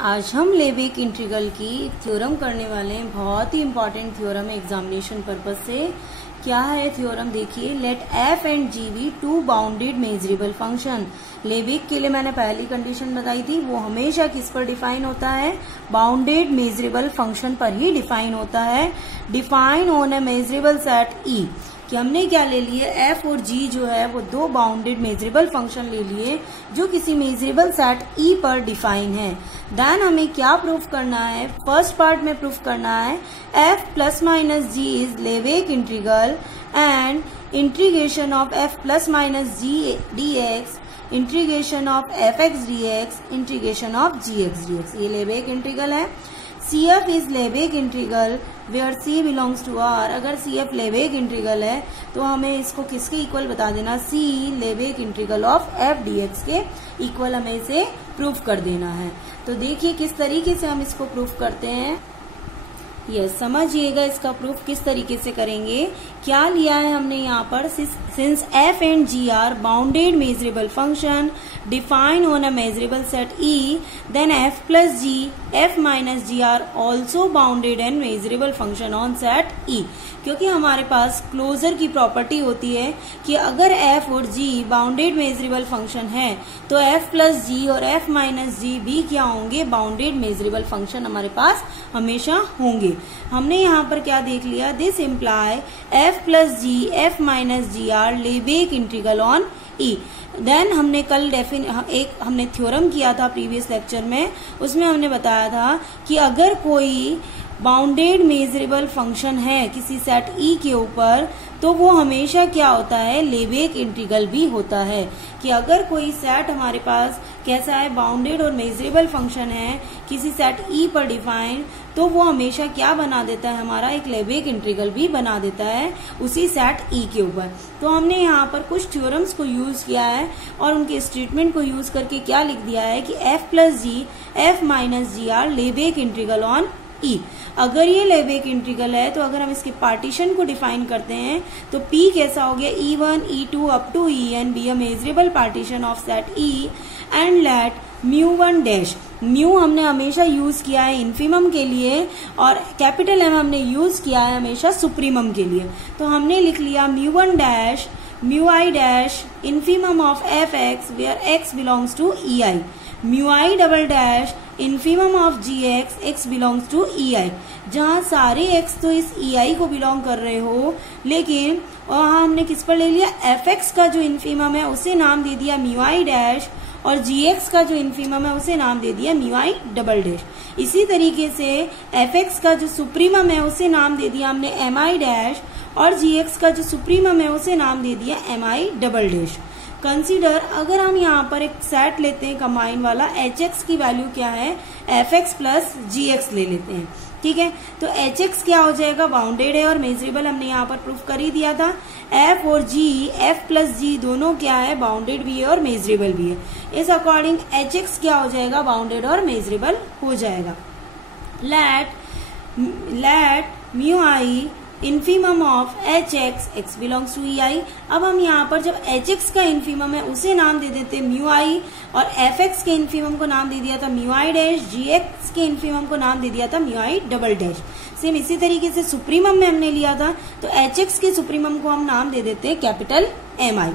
आज हम Levesque integral की थ्योरम करने वाले हैं। बहुत ही इंपॉर्टेंट थ्योरम है एग्जामिनेशन पर्पज से। क्या है थ्योरम देखिए, let f and g be two bounded measurable function. Lebesgue के लिए मैंने पहली कंडीशन बताई थी, वो हमेशा किस पर डिफाइन होता है, बाउंडेड मेजरेबल फंक्शन पर ही डिफाइन होता है। Define on A measurable set ई, कि हमने क्या ले लिए, एफ और जी जो है वो दो बाउंडेड मेजरेबल फंक्शन ले लिए जो किसी मेजरेबल सेट ई पर डिफाइन है। देन हमें क्या प्रूफ करना है, फर्स्ट पार्ट में प्रूफ करना है f plus minus g is Lebesgue integral and integration of f plus minus g d x, integration of F x d x, integration of g x d x, ये Lebesgue integral है। CF is Lebesgue integral where C belongs to R। अगर CF Lebesgue integral है तो हमें इसको किसके equal बता देना, C Lebesgue integral of F dx के इक्वल हमें इसे प्रूफ कर देना है। तो देखिए किस तरीके से हम इसको प्रूफ करते हैं। यस, समझिएगा इसका प्रूफ किस तरीके से करेंगे। क्या लिया है हमने यहाँ पर, since f and g are bounded measurable function define on a measurable set E, then f plus g, f minus g are also bounded and measurable function on set E। क्योंकि हमारे पास क्लोजर की property होती है कि अगर f और g bounded measurable function है तो f प्लस g और f माइनस g भी क्या होंगे, बाउंडेड मेजरेबल फंक्शन हमारे पास हमेशा होंगे। हमने यहाँ पर क्या देख लिया, this imply f plus g f minus g are Lebesgue integral on E। Then हमने कल हमने थ्योरम किया था प्रीवियस लेक्चर में, उसमें हमने बताया था कि अगर कोई बाउंडेड मेजरेबल फंक्शन है किसी सेट E के ऊपर तो वो हमेशा क्या होता है, लेवेक इंटीग्रल भी होता है। कि अगर कोई सेट हमारे पास कैसा है, बाउंडेड और मेजरेबल फंक्शन है किसी सेट E पर डिफाइन, तो वो हमेशा क्या बना देता है, हमारा एक लेवेक इंटीग्रल भी बना देता है उसी सेट E के ऊपर। तो हमने यहाँ पर कुछ थ्योरम्स को यूज किया है और उनके स्टेटमेंट को यूज करके क्या लिख दिया है कि f plus g f minus g are Lebesgue integral on E। अगर ये लेवेक इंटीग्रल है तो अगर हम इसके पार्टीशन को डिफाइन करते हैं तो P कैसा हो गया, E1 E2 up to En be a measurable partition of set E and let μ1 dash. Mu हमने हमेशा यूज किया है इन्फीमम के लिए और कैपिटल M हमने यूज किया है हमेशा सुप्रीमम के लिए। तो हमने लिख लिया μ1 dash μi dash infimum of F X where x belongs to EI, μi double dash infimum of gx x belongs to EI। जहाँ सारे x तो इस EI को बिलोंग कर रहे हो, लेकिन वहाँ हमने किस पर ले लिया, fx का जो इन्फीमम है उसे नाम दे दिया μi डैश और gx का जो इन्फीमम है उसे नाम दे दिया μi डबल डैश। इसी तरीके से fx का जो सुप्रीमम है उसे नाम दे दिया हमने mi डैश और gx का जो सुप्रीमम है उसे नाम दे दिया mi डबल डैश। कंसीडर, अगर हम यहाँ पर एक सेट लेते हैं कंबाइन वाला, hx की वैल्यू क्या है, fx प्लस gx ले लेते हैं, ठीक है। तो hx क्या हो जाएगा, बाउंडेड है और मेजरेबल हमने यहाँ पर प्रूफ कर ही दिया था। f और g, f प्लस g दोनों क्या है, बाउंडेड भी है और मेजरेबल भी है। इस अकॉर्डिंग hx क्या हो जाएगा, बाउंडेड और मेजरेबल हो जाएगा। Let mu i infimum of hx x belongs to EI। अब हम यहाँ पर जब hx का इन्फीमम है उसे नाम दे देते म्यू आई और fx के इन्फीमम को नाम दे दिया था म्यू आई डैश, gx के इन्फीमम को नाम दे दिया था mu I double dash. Same इसी तरीके से सुप्रीमम में हमने लिया था तो hx के सुप्रीमम को हम नाम दे देते हैं कैपिटल mi।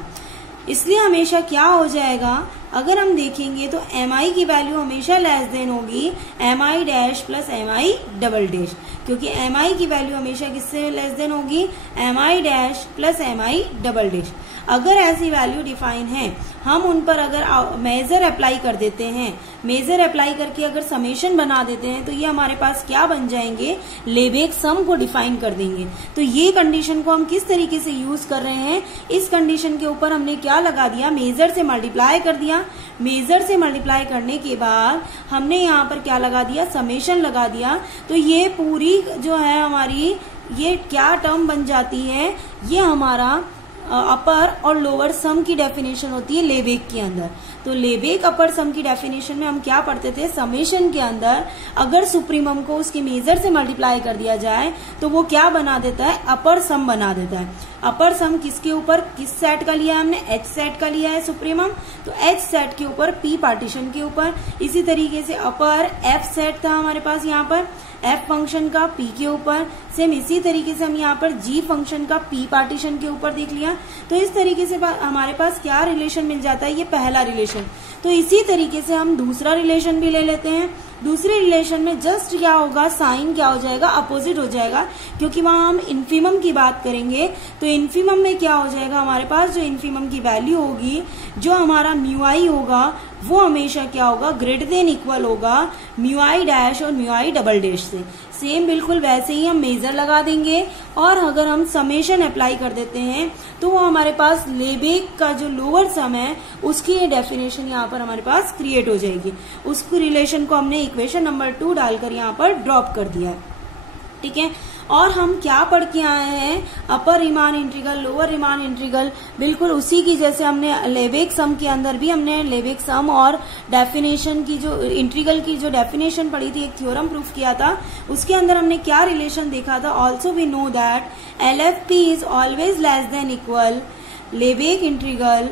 इसलिए हमेशा क्या हो जाएगा, अगर हम देखेंगे तो mi की वैल्यू हमेशा लेस देन होगी mi dash plus mi double dash, क्योंकि mi की वैल्यू हमेशा किससे लेस देन होगी, mi dash plus mi double dash. अगर ऐसी वैल्यू डिफाइन है, हम उन पर अगर मेजर अप्लाई कर देते हैं, मेजर अप्लाई करके अगर समेशन बना देते हैं तो ये हमारे पास क्या बन जाएंगे, लेवेक सम को डिफाइन कर देंगे। तो ये कंडीशन को हम किस तरीके से यूज कर रहे हैं, इस कंडीशन के ऊपर हमने क्या लगा दिया, मेजर से मल्टीप्लाई कर दिया। मेजर से मल्टीप्लाई करने के बाद हमने यहाँ पर क्या लगा दिया, समेशन लगा दिया। तो ये पूरी जो है हमारी ये क्या टर्म बन जाती है, ये हमारा अपर और लोअर सम की डेफिनेशन होती है लेवेक के अंदर। तो लेवेक अपर सम की डेफिनेशन में हम क्या पढ़ते थे, समेशन के अंदर अगर सुप्रीमम को उसके मेजर से मल्टीप्लाई कर दिया जाए तो वो क्या बना देता है, अपर सम बना देता है। अपर सम किसके ऊपर, किस सेट का लिया है हमने, एच सेट का लिया है सुप्रीमम, तो एच सेट के ऊपर पी पार्टीशन के ऊपर। इसी तरीके से अपर एफ सेट था हमारे पास यहाँ पर एफ फंक्शन का पी के ऊपर। सेम इसी तरीके से हम यहाँ पर जी फंक्शन का पी पार्टीशन के ऊपर देख लिया। तो इस तरीके से हमारे पास क्या रिलेशन मिल जाता है, ये पहला रिलेशन। तो इसी तरीके से हम दूसरा रिलेशन भी ले लेते हैं। दूसरे रिलेशन में जस्ट क्या होगा, साइन क्या हो जाएगा, अपोजिट हो जाएगा, क्योंकि वहां हम इन्फीमम की बात करेंगे। तो इन्फीमम में क्या हो जाएगा, हमारे पास जो इन्फीमम की वैल्यू होगी, जो हमारा म्यू आई होगा, वो हमेशा क्या होगा, ग्रेटर देन इक्वल होगा म्यू आई डैश और म्यू आई डबल डैश से। सेम बिल्कुल वैसे ही हम मेजर लगा देंगे और अगर हम समेशन अप्लाई कर देते हैं तो वो हमारे पास लेबेक का जो लोअर सम है उसकी डेफिनेशन यहाँ पर हमारे पास क्रिएट हो जाएगी। उसको रिलेशन को हमने इक्वेशन नंबर 2 डालकर यहाँ पर ड्रॉप कर दिया है। ठीक है, और हम क्या पढ़ के आए हैं, upper Riemann integral, lower Riemann integral, बिल्कुल उसी की जैसे हमने लेबेक सम के अंदर भी हमने लेबेक सम और डेफिनेशन की जो इंटीग्रल की जो डेफिनेशन पढ़ी थी, एक थ्योरम प्रूफ किया था, उसके अंदर हमने क्या रिलेशन देखा था। Also we know that LFP is always less than equal Lebesgue integral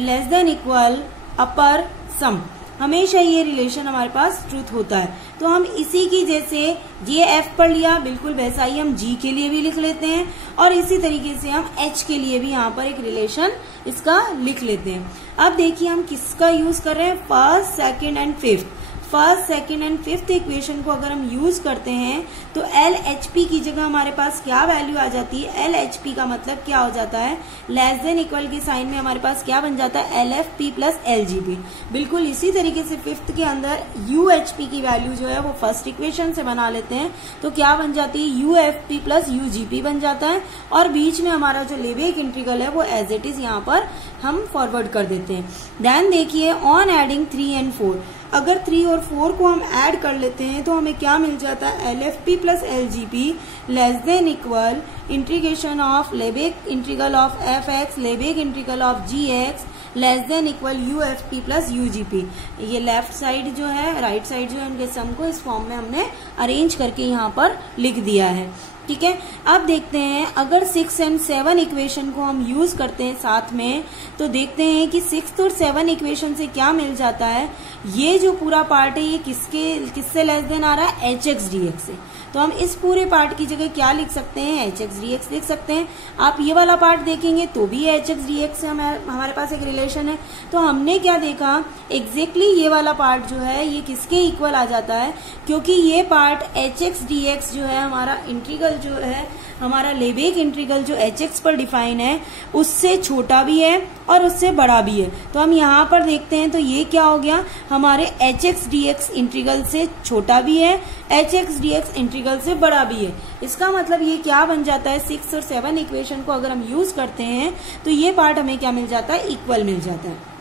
less than equal upper sum. हमेशा ये रिलेशन हमारे पास ट्रूथ होता है। तो हम इसी की जैसे ये एफ पढ़ लिया, बिल्कुल वैसा ही हम जी के लिए भी लिख लेते हैं और इसी तरीके से हम एच के लिए भी यहाँ पर एक रिलेशन इसका लिख लेते हैं। अब देखिए हम किसका यूज कर रहे हैं, first, second and fifth. First, second and fifth equation को अगर हम यूज करते हैं तो LHP की जगह हमारे पास क्या वैल्यू आ जाती है, LHP का मतलब क्या हो जाता है, लेस देन इक्वल के साइन में हमारे पास क्या बन जाता है, LFP प्लस LGP। बिल्कुल इसी तरीके से फिफ्थ के अंदर UHP की वैल्यू जो है वो फर्स्ट इक्वेशन से बना लेते हैं, तो क्या बन जाती है, UFP प्लस UGP बन जाता है और बीच में हमारा जो लेबेक इंटीग्रल है वो एज इट इज यहाँ पर हम फॉरवर्ड कर देते हैं। देन देखिए ऑन एडिंग 3 एंड 4, अगर 3 और 4 को हम ऐड कर लेते हैं तो हमें क्या मिल जाता है, LFP plus LGP less than equal integration of Lebesgue integral of fx Lebesgue integral of gx less than equal UFP plus UGP। ये लेफ्ट साइड जो है, राइट साइड जो है, उनके सम को इस फॉर्म में हमने अरेंज करके यहाँ पर लिख दिया है। ठीक है, अब देखते हैं अगर 6 एंड 7 इक्वेशन को हम यूज करते हैं साथ में, तो देखते हैं कि 6 और 7 इक्वेशन से क्या मिल जाता है। ये जो पूरा पार्ट है ये किससे लेस देन आ रहा है, HX dx से। तो हम इस पूरे पार्ट की जगह क्या लिख सकते हैं, HX dx लिख सकते हैं। आप ये वाला पार्ट देखेंगे तो भी HX dx से हमारे पास एक रिलेशन है। तो हमने क्या देखा, एग्जैक्टली ये वाला पार्ट जो है ये किसके इक्वल आ जाता है, क्योंकि ये पार्ट HX dx जो है हमारा इंटीग्रल जो है, हमारा लेबेक इंटीग्रल जो HX पर डिफाइन है उससे छोटा भी है और उससे बड़ा भी है। तो हम यहाँ पर देखते हैं तो ये क्या हो गया, हमारे HX dx इंटीग्रल से छोटा भी है, HX dx इंटीग्रल से बड़ा भी है। इसका मतलब ये क्या बन जाता है, 6 और 7 इक्वेशन को अगर हम यूज करते हैं तो ये पार्ट हमें क्या मिल जाता है, इक्वल मिल जाता है।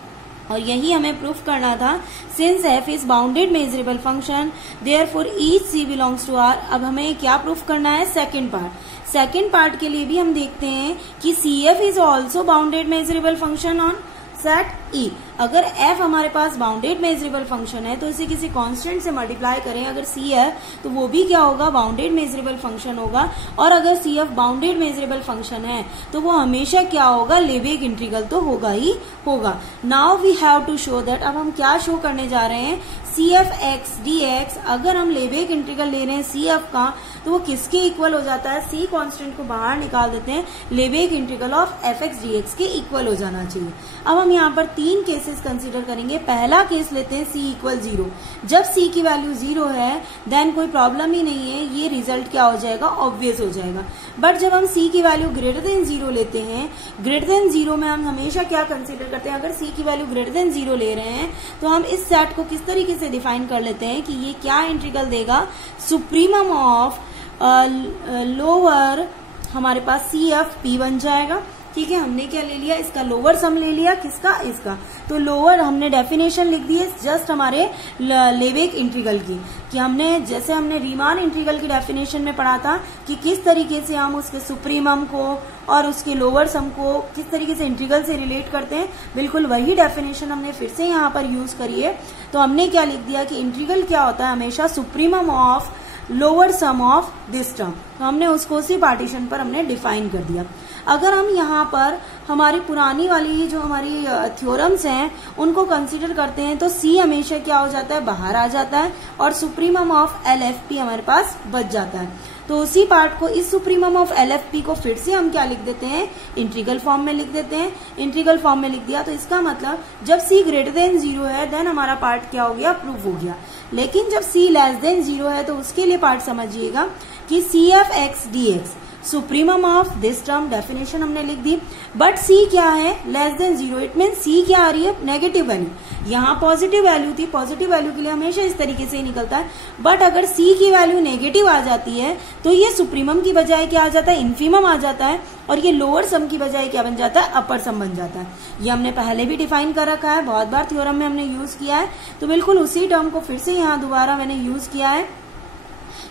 और यही हमें प्रूफ करना था। Since f is bounded measurable function therefore each c belongs to R। अब हमें क्या प्रूफ करना है, सेकंड पार्ट। सेकंड पार्ट के लिए भी हम देखते हैं कि CF is also bounded measurable function on set E। अगर f हमारे पास बाउंडेड मेजरेबल फंक्शन है तो इसे किसी कांस्टेंट से मल्टीप्लाई करें अगर CF, तो वो भी क्या होगा, बाउंडेड मेजरेबल फंक्शन होगा। और अगर CF बाउंडेड मेजरेबल फंक्शन है तो वो हमेशा क्या होगा, लेबेक इंटीग्रल तो होगा ही होगा। Now we have to show that, अब हम क्या शो करने जा रहे हैं, CF(x) dx अगर हम लेबेक इंटीग्रल ले रहे हैं CF का तो वो किसके इक्वल हो जाता है, C कांस्टेंट को बाहर निकाल देते हैं, लेबेक इंटीग्रल ऑफ fx dx के इक्वल हो जाना चाहिए। अब हम यहाँ पर 3 केसेस कंसीडर करेंगे। पहला केस लेते हैं C इक्वल 0। जब C की वैल्यू 0 है देन कोई प्रॉब्लम ही नहीं है, ये रिजल्ट क्या हो जाएगा, ऑब्वियस हो जाएगा। बट जब हम C की वैल्यू ग्रेटर देन 0 लेते हैं, ग्रेटर देन 0 में हम हमेशा क्या कंसीडर करते हैं, अगर C की वैल्यू ग्रेटर देन 0 ले रहे हैं तो हम इस सेट को किस तरीके से डिफाइन कर लेते हैं कि ये क्या इंटीग्रल देगा, सुप्रीमम ऑफ लोअर हमारे पास CFP बन जाएगा। ठीक है, हमने क्या ले लिया, इसका लोअर सम ले लिया, किसका, इसका। तो लोअर हमने डेफिनेशन लिख दी है जस्ट हमारे लेबेक इंटीग्रल की, कि हमने जैसे हमने रीमान इंटीग्रल की डेफिनेशन में पढ़ा था कि किस तरीके से हम उसके सुप्रीमम को और उसके लोअर सम को किस तरीके से इंटीग्रल से रिलेट करते हैं, बिल्कुल वही डेफिनेशन हमने फिर से यहाँ पर यूज करी है। तो हमने क्या लिख दिया कि इंटीग्रल क्या होता है, हमेशा supremum of lower sum of this term. तो हमने उसको उसी पार्टीशन पर हमने डिफाइन कर दिया। अगर हम यहाँ पर हमारी पुरानी वाली जो हमारी थ्योरम्स हैं उनको कंसीडर करते हैं तो सी हमेशा क्या हो जाता है, बाहर आ जाता है और सुप्रीमम ऑफ LFP हमारे पास बच जाता है। तो उसी पार्ट को, इस सुप्रीमम ऑफ LFP को फिर से हम क्या लिख देते हैं, इंटीग्रल फॉर्म में लिख देते हैं। इंटीग्रल फॉर्म में लिख दिया तो इसका मतलब जब C ग्रेटर देन 0 है देन हमारा पार्ट क्या हो गया, प्रूफ हो गया। लेकिन जब C लेस देन 0 है तो उसके लिए पार्ट समझिएगा कि CF(x) dx supremum of this term, definition हमने लिख दी। बट C क्या है, less than 0, it mean C क्या आ रही है, नेगेटिव वैल्यू। यहाँ पॉजिटिव वैल्यू थी, पॉजिटिव वैल्यू के लिए हमेशा इस तरीके से ही निकलता है। बट अगर C की वैल्यू नेगेटिव आ जाती है तो ये सुप्रीमम की बजाय क्या आ जाता है, इन्फीमम आ जाता है, और ये लोअर सम की बजाय क्या बन जाता है, अपर सम बन जाता है। ये हमने पहले भी डिफाइन कर रखा है, बहुत बार थ्योरम में हमने यूज किया है। तो बिल्कुल उसी टर्म को फिर से यहाँ दोबारा मैंने यूज किया है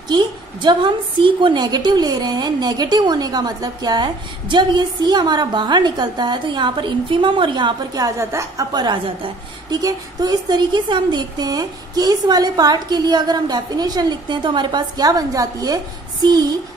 कि जब हम C को नेगेटिव ले रहे हैं, नेगेटिव होने का मतलब क्या है, जब ये C हमारा बाहर निकलता है तो यहाँ पर इन्फीमम और यहाँ पर क्या आ जाता है, अपर आ जाता है। ठीक है, तो इस तरीके से हम देखते हैं कि इस वाले पार्ट के लिए अगर हम डेफिनेशन लिखते हैं तो हमारे पास क्या बन जाती है, C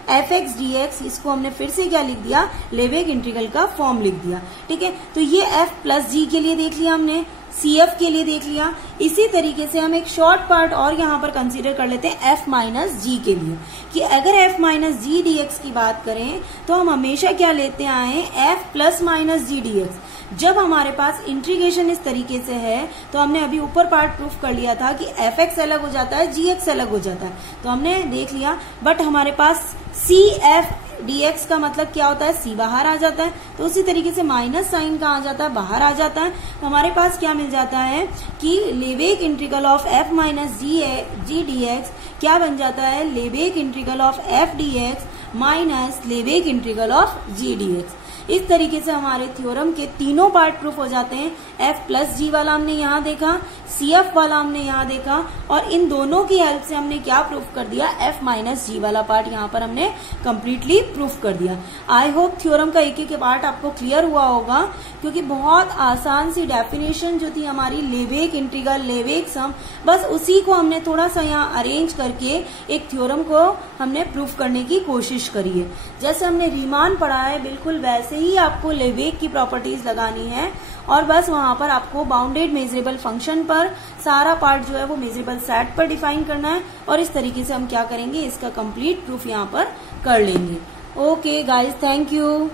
f(x) dx, इसको हमने फिर से क्या लिख दिया, लेवेग इंटीग्रल का फॉर्म लिख दिया। ठीक है, तो ये f प्लस g के लिए देख लिया हमने, CF के लिए देख लिया। इसी तरीके से हम एक शॉर्ट पार्ट और यहाँ पर कंसीडर कर लेते हैं f माइनस जी के लिए, कि अगर f माइनस जी dx की बात करें तो हम हमेशा क्या लेते आए, f plus minus G dx। जब हमारे पास इंटीग्रेशन इस तरीके से है तो हमने अभी ऊपर पार्ट प्रूफ कर लिया था कि fx अलग हो जाता है, gx अलग हो जाता है, तो हमने देख लिया। बट हमारे पास CF dx का मतलब क्या होता है, C बाहर आ जाता है, तो उसी तरीके से माइनस साइन का आ जाता है, बाहर आ जाता है। तो हमारे पास क्या मिल जाता है कि Lebesgue integral of f minus G dx क्या बन जाता है, Lebesgue integral of f dx minus Lebesgue integral of g dx। इस तरीके से हमारे थ्योरम के तीनों पार्ट प्रूफ हो जाते हैं। f प्लस जी वाला हमने यहाँ देखा, CF वाला हमने यहाँ देखा, और इन दोनों की हेल्प से हमने क्या प्रूफ कर दिया, f माइनस जी वाला पार्ट यहाँ पर हमने कंप्लीटली प्रूफ कर दिया। आई होप थ्योरम का एक एक पार्ट आपको क्लियर हुआ होगा, क्योंकि बहुत आसान सी डेफिनेशन जो थी हमारी लेवेग इंटीग्रल, लेवेग सम, बस उसी को हमने थोड़ा सा यहाँ अरेंज करके एक थ्योरम को हमने प्रूफ करने की कोशिश करी है। जैसे हमने रीमान पढ़ा है बिल्कुल वैसे ही आपको लेवेग की प्रॉपर्टीज लगानी है, और बस वहां पर आपको बाउंडेड मेजरेबल फंक्शन पर सारा पार्ट जो है वो मेजरेबल सेट पर डिफाइन करना है, और इस तरीके से हम क्या करेंगे, इसका कंप्लीट प्रूफ यहाँ पर कर लेंगे। Okay guys, thank you.